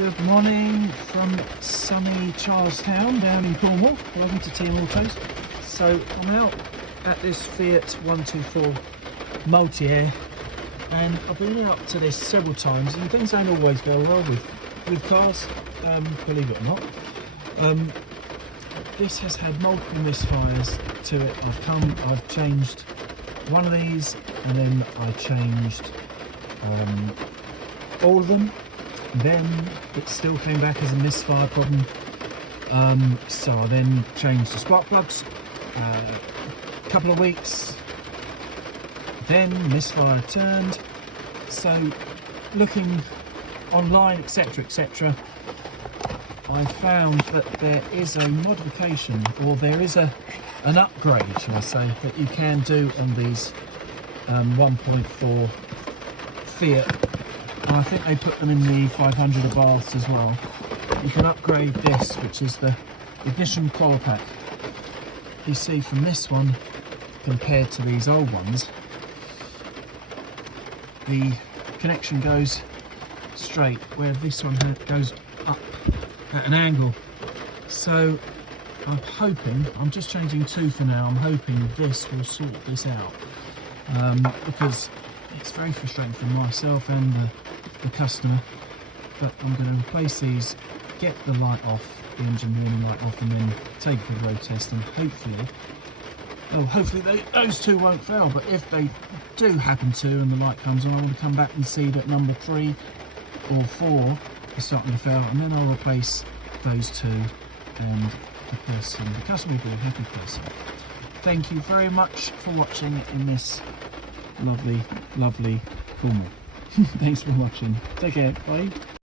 Good morning from sunny Charlestown down in Cornwall. Welcome to TM Autos. So I'm out at this Fiat 124 multi-air, and I've been out to this several times, and things don't always go well with cars, believe it or not. This has had multiple misfires to it. I've changed one of these, and then I changed all of them. Then it still came back as a misfire problem, so I then changed the spark plugs. A couple of weeks, then misfire returned. So looking online, etc, I found that there is a modification, or there is an upgrade, shall I say, that you can do on these 1.4 Fiat. I think they put them in the 500 Abarths as well. You can upgrade this, which is the ignition coil pack. You see from this one, compared to these old ones, the connection goes straight, where this one goes up at an angle. So I'm just changing two for now. I'm hoping this will sort this out, because it's very frustrating for myself and the customer. But I'm going to replace these, get the light off, the engine warning light off, and then take it for the road test, and hopefully those two won't fail. But if they do happen to and the light comes on, I want to come back and see that number 3 or 4 is starting to fail, and then I'll replace those two, and the customer will be a happy person. Thank you very much for watching in this lovely Cornwall. Thanks for watching. Take care. Bye.